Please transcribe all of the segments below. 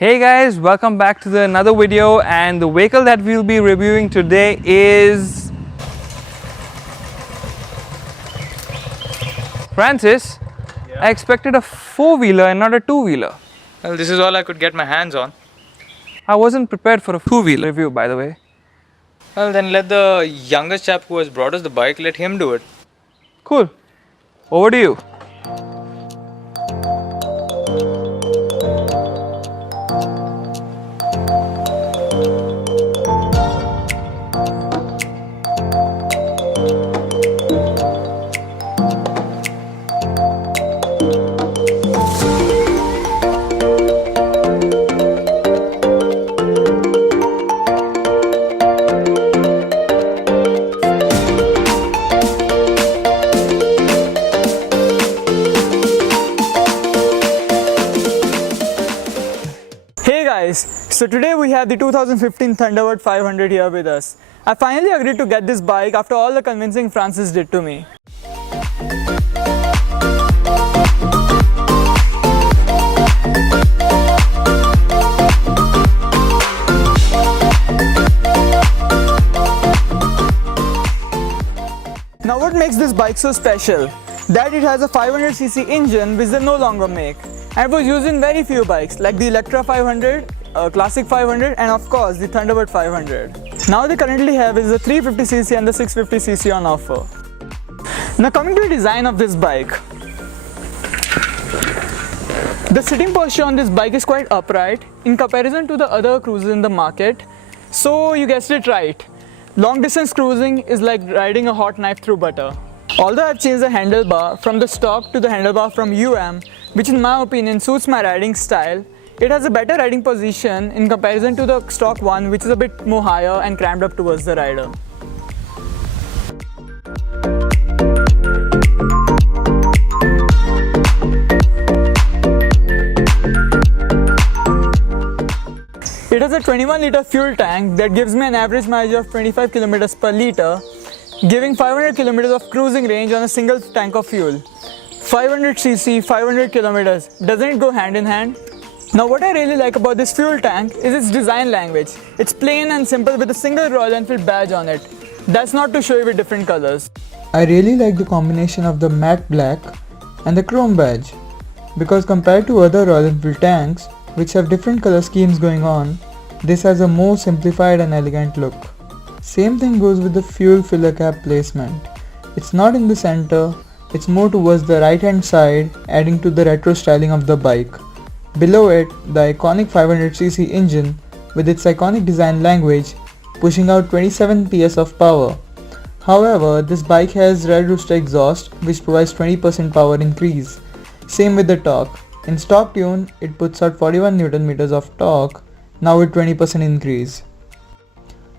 Hey guys, welcome back to another video, and the vehicle that we'll be reviewing today is Francis. Yeah. I expected a four-wheeler and not a two-wheeler. Well, this is all I could get my hands on. I wasn't prepared for a two-wheeler review, by the way. Well, then let the youngest chap who has brought us the bike, let him do it. Cool. Over to you. Hey guys, so today we have the 2015 Thunderbird 500 here with us. I finally agreed to get this bike after all the convincing Francis did to me. Now what makes this bike so special? That it has a 500cc engine which they no longer make. And it was used in very few bikes like the Electra 500, Classic 500 and of course the Thunderbird 500. Now they currently have is the 350cc and the 650cc on offer. Now coming to the design of this bike. The sitting posture on this bike is quite upright in comparison to the other cruisers in the market. So you guessed it right. Long distance cruising is like riding a hot knife through butter. Although I've changed the handlebar from the stock to the handlebar from UM, which in my opinion suits my riding style, it has a better riding position in comparison to the stock one, which is a bit more higher and crammed up towards the rider. It has a 21-liter fuel tank that gives me an average mileage of 25 km per liter, giving 500 km of cruising range on a single tank of fuel. 500cc, 500 km, doesn't it go hand in hand? Now what I really like about this fuel tank is its design language. It's plain and simple with a single Royal Enfield badge on it. That's not to show you with different colors. I really like the combination of the matte black and the chrome badge, because compared to other Royal Enfield tanks which have different color schemes going on, this has a more simplified and elegant look. Same thing goes with the fuel filler cap placement. It's not in the center, it's more towards the right hand side, adding to the retro styling of the bike. Below it, the iconic 500cc engine with its iconic design language pushing out 27 PS of power. However, this bike has red rooster exhaust which provides 20% power increase. Same with the torque. In stock tune, it puts out 41 Nm of torque, now with 20% increase.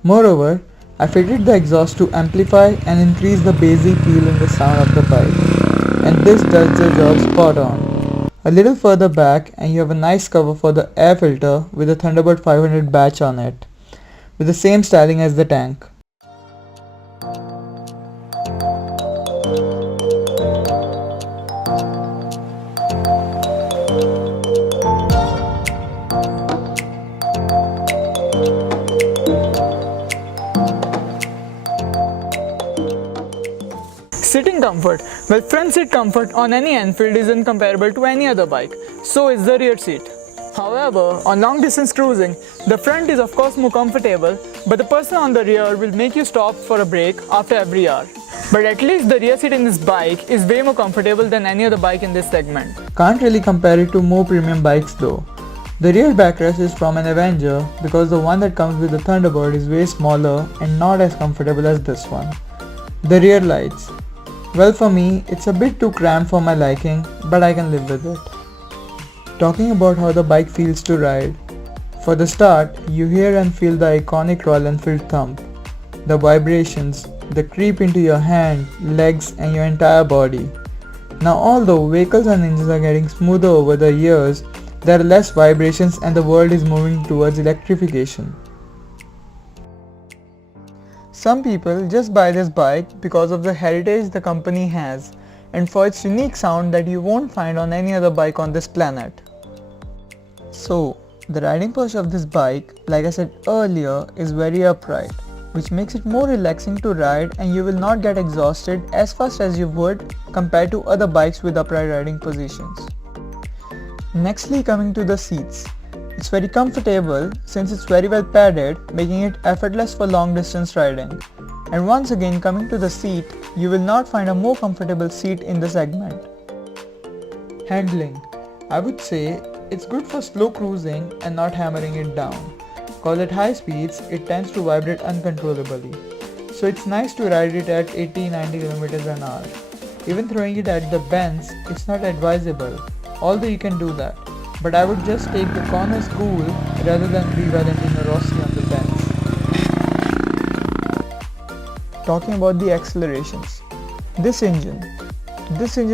Moreover, I fitted the exhaust to amplify and increase the bassy feel in the sound of the bike, and this does the job spot on. A little further back and you have a nice cover for the air filter with a Thunderbird 500 badge on it, with the same styling as the tank. Sitting comfort. Well, front seat comfort on any Enfield is incomparable to any other bike. So is the rear seat. However, on long distance cruising, the front is of course more comfortable, but the person on the rear will make you stop for a break after every hour. But at least the rear seat in this bike is way more comfortable than any other bike in this segment. Can't really compare it to more premium bikes though. The rear backrest is from an Avenger because the one that comes with the Thunderbird is way smaller and not as comfortable as this one. The rear lights. Well, for me, it's a bit too cramped for my liking, but I can live with it. Talking about how the bike feels to ride. For the start, you hear and feel the iconic Royal Enfield thump. The vibrations, the creep into your hand, legs and your entire body. Now although vehicles and engines are getting smoother over the years, there are less vibrations and the world is moving towards electrification. Some people just buy this bike because of the heritage the company has and for its unique sound that you won't find on any other bike on this planet. So, The riding posture of this bike, like I said earlier, is very upright, which makes it more relaxing to ride, and you will not get exhausted as fast as you would compared to other bikes with upright riding positions. Nextly, coming to the seats. It's very comfortable since it's very well padded, making it effortless for long distance riding. And once again, coming to the seat, you will not find a more comfortable seat in the segment. Handling. I would say it's good for slow cruising and not hammering it down. Cause at high speeds, it tends to vibrate uncontrollably. So it's nice to ride it at 80-90 km an hour. Even throwing it at the bends, it's not advisable, although you can do that. But I would just take the corners cool rather than be Valentino Rossi on the bends. Talking about the accelerations. This engine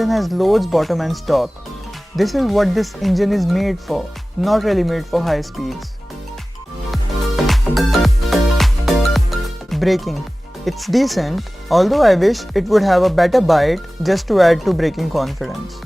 has loads bottom end stock. This is what this engine is made for, not really made for high speeds. Braking. It's decent, although I wish it would have a better bite just to add to braking confidence.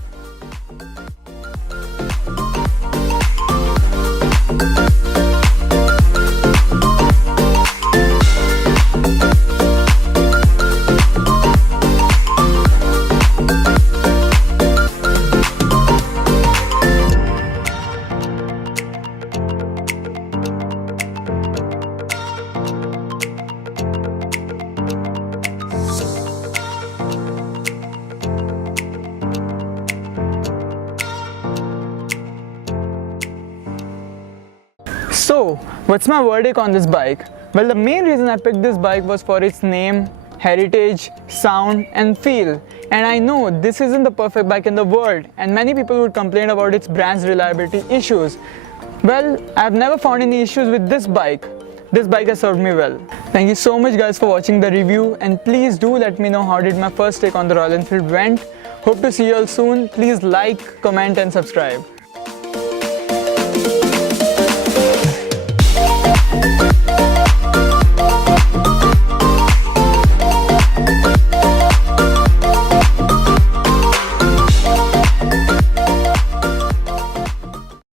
So, what's my verdict on this bike? Well, the main reason I picked this bike was for its name, heritage, sound and feel. And I know this isn't the perfect bike in the world, and many people would complain about its brand's reliability issues. Well, I've never found any issues with this bike. This bike has served me well. Thank you so much guys for watching the review, and please do let me know how did my first take on the Royal Enfield went. Hope to see you all soon. Please like, comment and subscribe.